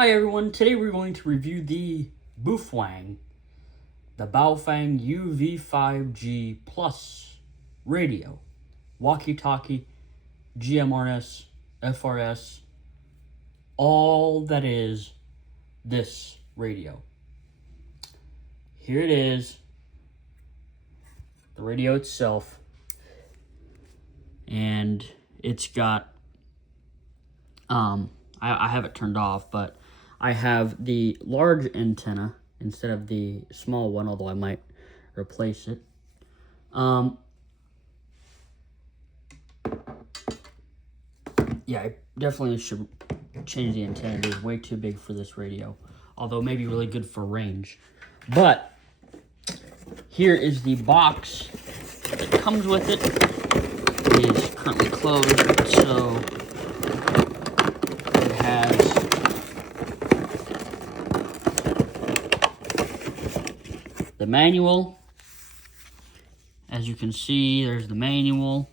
Hi everyone, today we're going to review the Baofeng UV-5G Plus radio, walkie-talkie, GMRS, FRS, all that is this radio. Here it is, the radio itself, and it's got, I have it turned off, but I have the large antenna instead of the small one, although I might replace it. Yeah, I definitely should change the antenna. It is way too big for this radio, although maybe really good for range. But here is the box that comes with it. It is currently closed, so it has the manual. As you can see, there's the manual.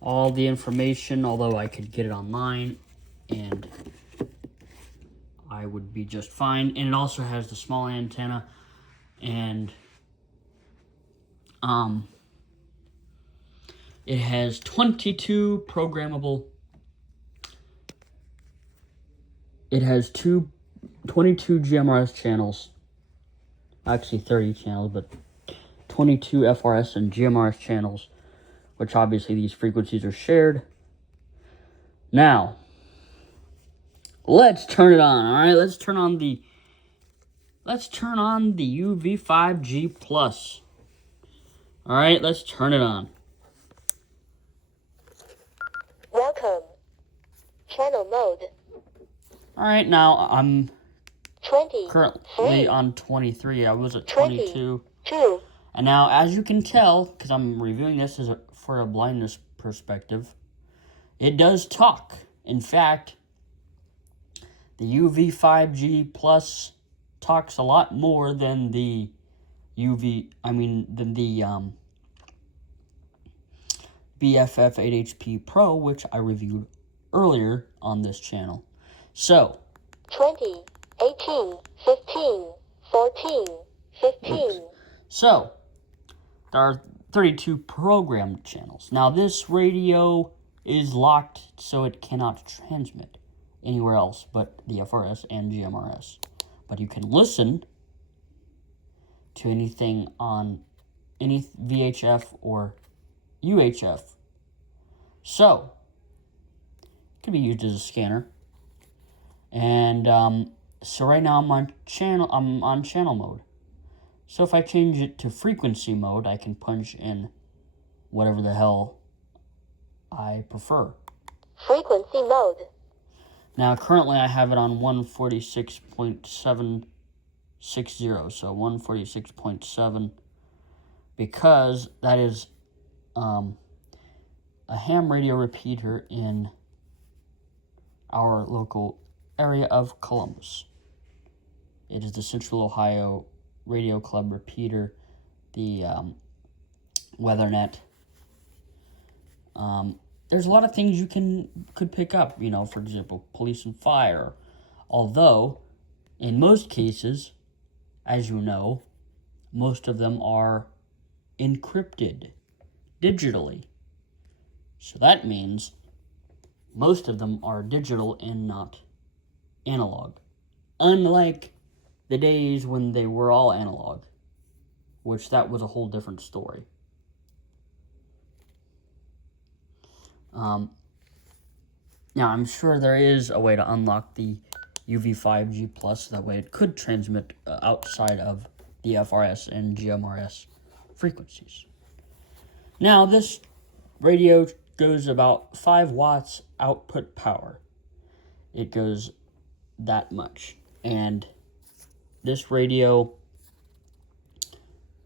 All the information, although I could get it online and I would be just fine. And it also has the small antenna and it has 22 programmable. It has 22 GMRS channels. Actually 30 channels, but 22 FRS and GMRS channels, which obviously these frequencies are shared. Now, let's turn it on, all right? Let's turn on the UV-5G Plus. All right, let's turn it on. Welcome. Channel mode. All right, now I'm currently on 23. I was at 22. 2. And now, as you can tell, because I'm reviewing this for a blindness perspective, it does talk. In fact, the UV-5G Plus talks a lot more than the BFF 8HP Pro, which I reviewed earlier on this channel. So, 20, 18, 15, 14, 15. Oops. So, there are 32 programmed channels. Now, this radio is locked, so it cannot transmit anywhere else but the FRS and GMRS. But you can listen to anything on any VHF or UHF. So, it can be used as a scanner. And so right now I'm on channel mode. So if I change it to frequency mode, I can punch in whatever the hell I prefer. Frequency mode. Now, currently I have it on 146.760, so 146.7, because that is a ham radio repeater in our local area of Columbus. It is the Central Ohio Radio Club repeater, the WeatherNet. There's a lot of things you could pick up, for example, police and fire. Although, in most cases, as you know, most of them are encrypted digitally. So that means most of them are digital and not analog. Unlike the days when they were all analog, which that was a whole different story. Now, I'm sure there is a way to unlock the UV-5G Plus, that way it could transmit outside of the FRS and GMRS frequencies. Now, this radio goes about 5 watts output power. It goes that much, and this radio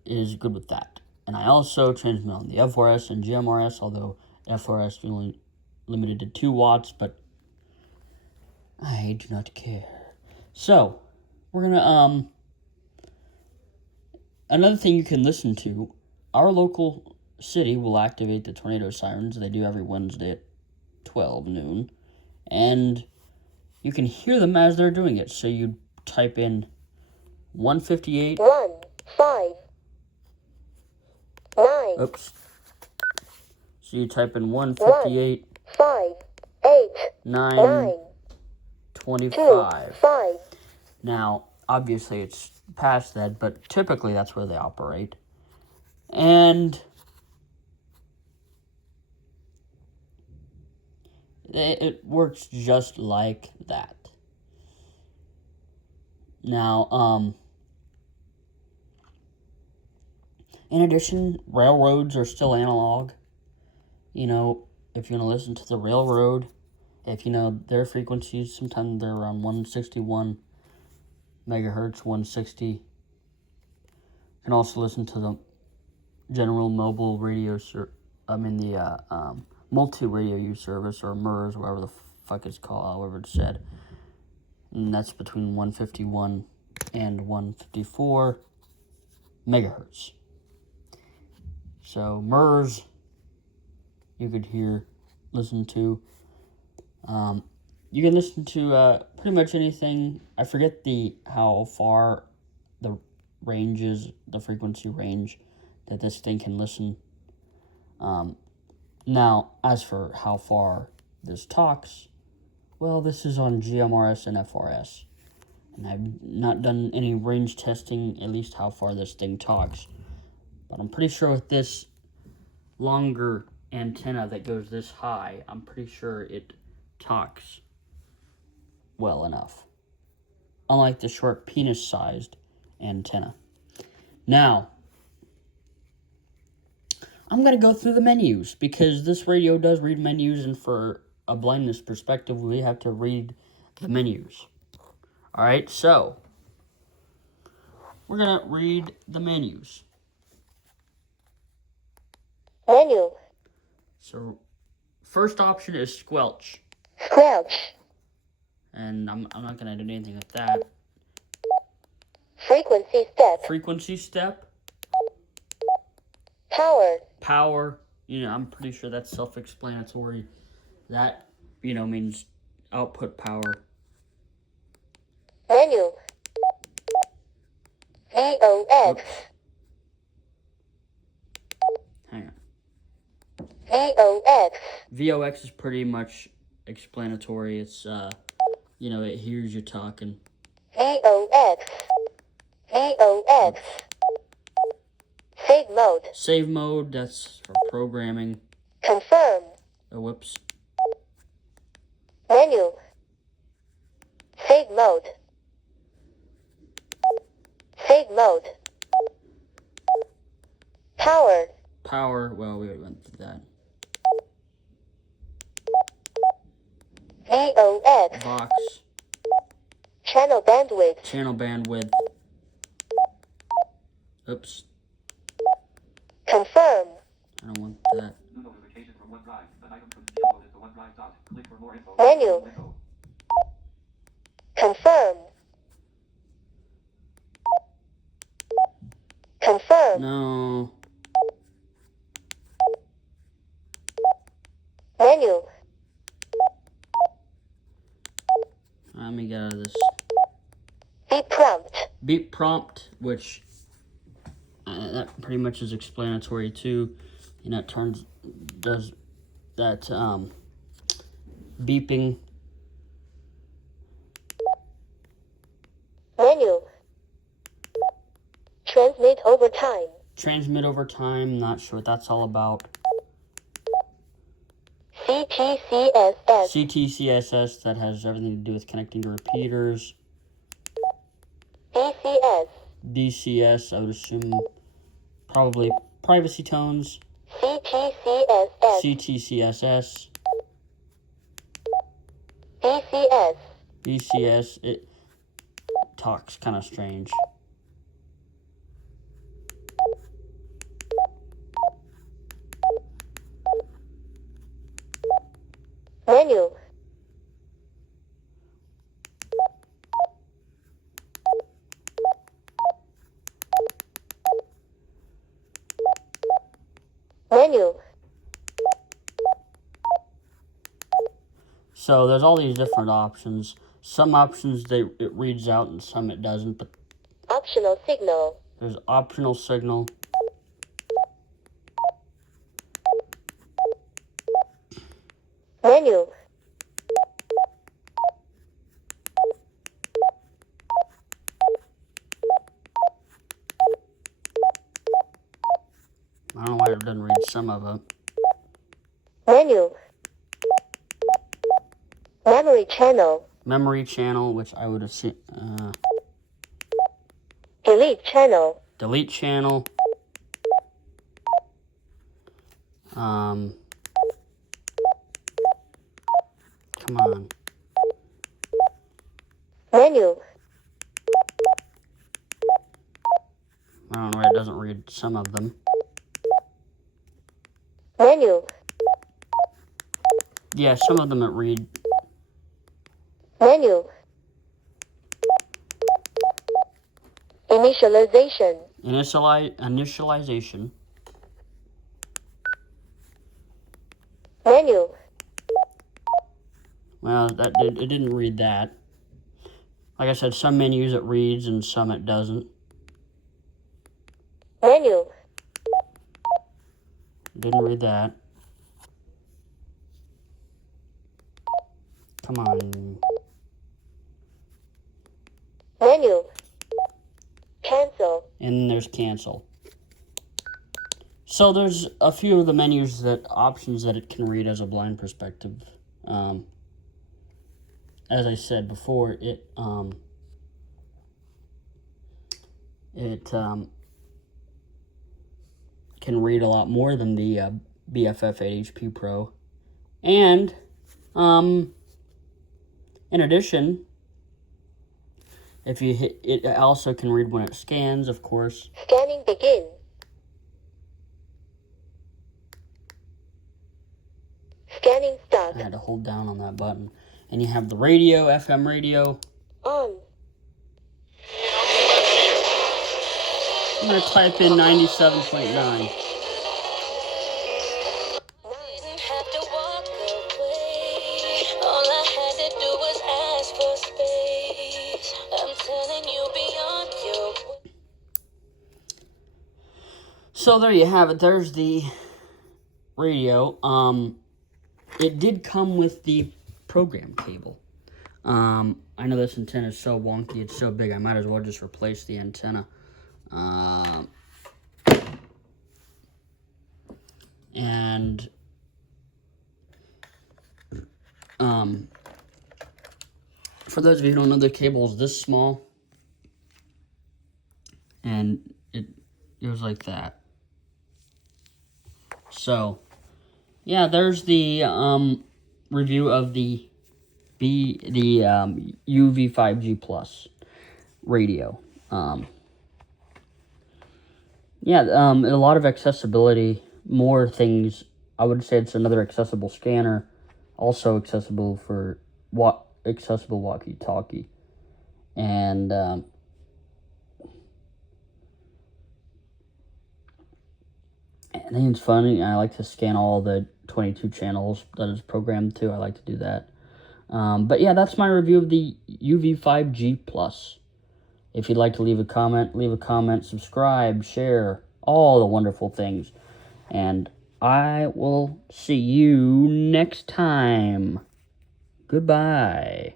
is good with that. And I also transmit on the FRS and GMRS, although FRS is only limited to 2 watts, but I do not care. So, we're gonna, another thing you can listen to, our local city will activate the tornado sirens. They do every Wednesday at 12 noon. And you can hear them as they're doing it. So you type in 158. 1, 5, 9, Oops. So you type in 1, 158, 5, 8, 9, 9, 2, 25. 5. Now, obviously it's past that, but typically that's where they operate. And it works just like that. Now, in addition, railroads are still analog. You know, if you want to listen to the railroad, if you know their frequencies, sometimes they're around 161 megahertz, 160. You can also listen to the general mobile radio, multi-radio use service, or MERS, whatever the fuck it's called, however it's said. And that's between 151 and 154 megahertz. So MERS, you could listen to. You can listen to pretty much anything. I forget how far the range is, the frequency range that this thing can listen. Now, as for how far this talks, well, this is on GMRS and FRS. And I've not done any range testing, at least how far this thing talks. But I'm pretty sure with this longer antenna that goes this high, I'm pretty sure it talks well enough. Unlike the short penis-sized antenna. Now, I'm going to go through the menus, because this radio does read menus, and for a blindness perspective, we have to read the menus. Alright, so, we're going to read the menus. Menu. So, first option is squelch. Squelch. And I'm not going to do anything with that. Frequency step. Frequency step. Power. Power. I'm pretty sure that's self-explanatory. That, means output power. Menu. VOX. Oops. Hang on. VOX. VOX is pretty much explanatory. It's, it hears you talking. VOX. VOX. Save mode. Save mode, that's for programming. Confirm. Oh, whoops. Menu. Save mode. Save mode. Power. Power, well, we already went through that. VOX. Vox. Channel bandwidth. Channel bandwidth. Oops. Confirm. I don't want that. New notification from OneDrive. An item from the download is the OneDrive dot. Click for more info. Menu. Confirm. Confirm. No. Menu. Let me get out of this. Beep prompt. Beep prompt, which that pretty much is explanatory too. It does that beeping. Menu. Transmit over time. Transmit over time, not sure what that's all about. CTCSS. CTCSS, that has everything to do with connecting to repeaters. DCS. DCS, I would assume probably privacy tones. CTCSS. CTCSS. DCS. DCS, it talks kind of strange. Menu. Menu. So there's all these different options. Some options it reads out and some it doesn't, but Optional signal. there's optional signal. Menu. I don't know why it doesn't read some of it. Menu. Memory channel. Memory channel, which I would assume, Delete channel. delete channel. Come on. Menu. I don't know why it doesn't read some of them. Menu. Yeah, some of them it read. Menu. Initialization. Initialization. Menu. Well, it didn't read that. Like I said, some menus it reads and some it doesn't. Menu. It didn't read that. Come on. Menu. Cancel. And then there's cancel. So there's a few of the menus options that it can read as a blind perspective. As I said before, it can read a lot more than the BFF 8HP Pro. And in addition, if you hit it, also can read when it scans, of course. Scanning begin. Scanning start. I had to hold down on that button. And you have the radio, FM radio. On. I'm going to type in 97.9. Nine. Didn't have to walk away. All I had to do was ask for space. I'm telling you beyond your way. So there you have it. There's the radio. It did come with the program cable. I know this antenna is so wonky, it's so big, I might as well just replace the antenna. And for those of you who don't know, the cable is this small, and it goes like that. So yeah, there's the review of the UV-5G Plus radio. Yeah, a lot of accessibility, more things. I would say it's another accessible scanner, also accessible for accessible walkie-talkie, and I think it's funny. I like to scan all the 22 channels that it's programmed to. I like to do that. But yeah, that's my review of the UV-5G Plus. If you'd like to leave a comment, subscribe, share, all the wonderful things. And I will see you next time. Goodbye.